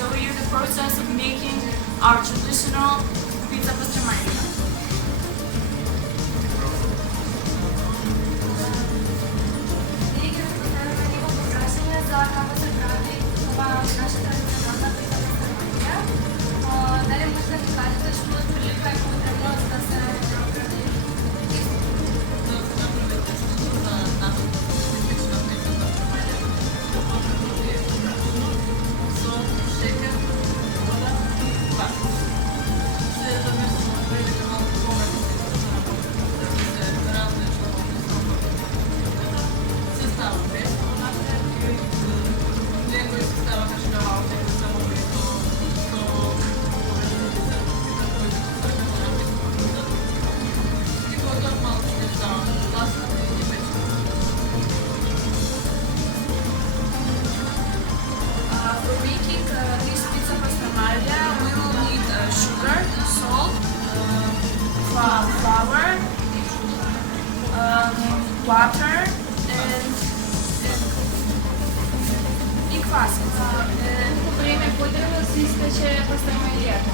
show you the process of making our traditional pizza pastramatica. За како се прави ова наша традиционална пица pastramatica. Дали можете да кажете што отприлика е потребно за да се направи? Да се направи тестото за нашата специфична пица pastramatica. Потребно е сол, шекер, вода и квас. Се замесува прилика малку повеќе да се различно од основната се става песто напред и некои се ставаха шкавалки, некои само песто со повеќе десертоци кои се сакаат да напишат и потоа малку се ставаха ласнати и печени. For making this pizza pastramatica, we will need sugar, salt, flour, water, и квасица. Колку време потребно да се испече пастрамајлијата?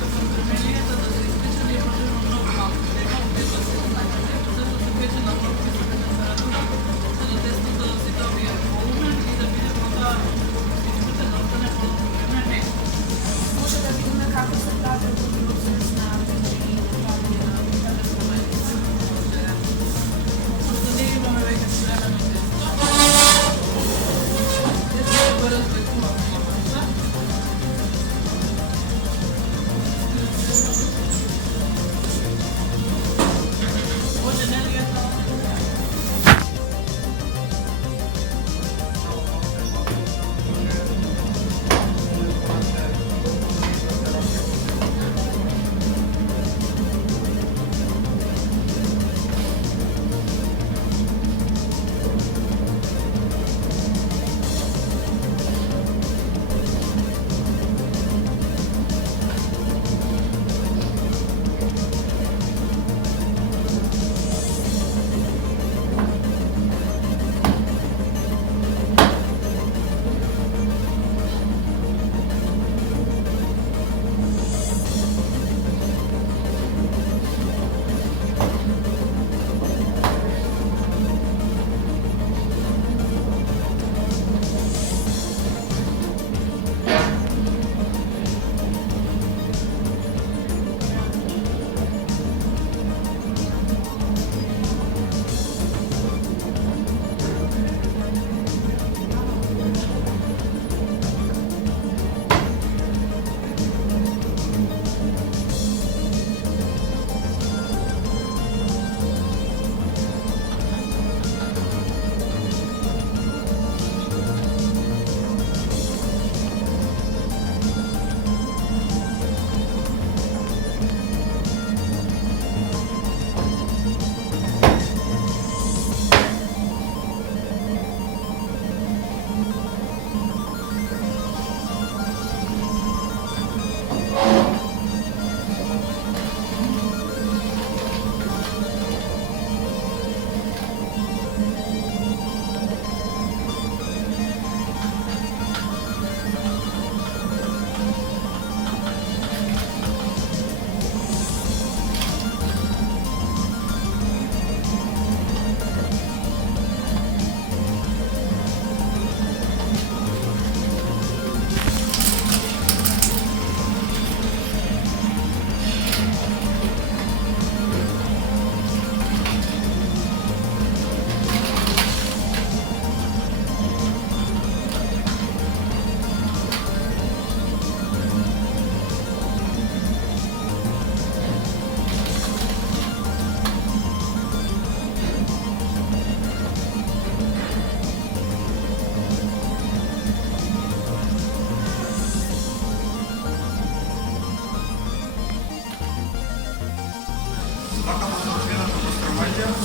Пастрамајлијата да се испече е можено многу малку време, без да се ознакате, зашто се пече на многу висока температура, за да тестото да си добие волумен и да биде потоа искате да остане подолго време меко. Може да видиме како се прави процес на печење и правење на пица pastramatica. Пошто ние имаме веќе свремено тесто, тестото го разбекуваме на маса. Може не ли една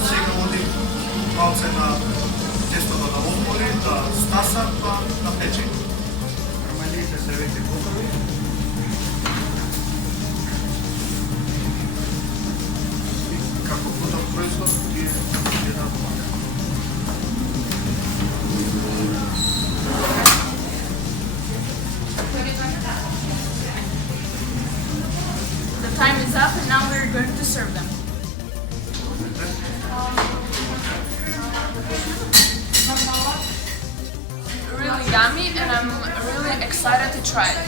Сега води малце на тестото да отмори, да стаса, па да пече. Пастрамајлиите се веќе готови. И како готов производ е една помага. Втори I'm really excited to try it.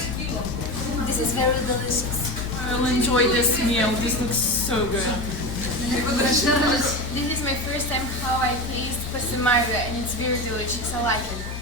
This is very delicious. I'll enjoy this meal. This looks so good. This is my first time how I taste pasta Maria and it's very delicious. I like it.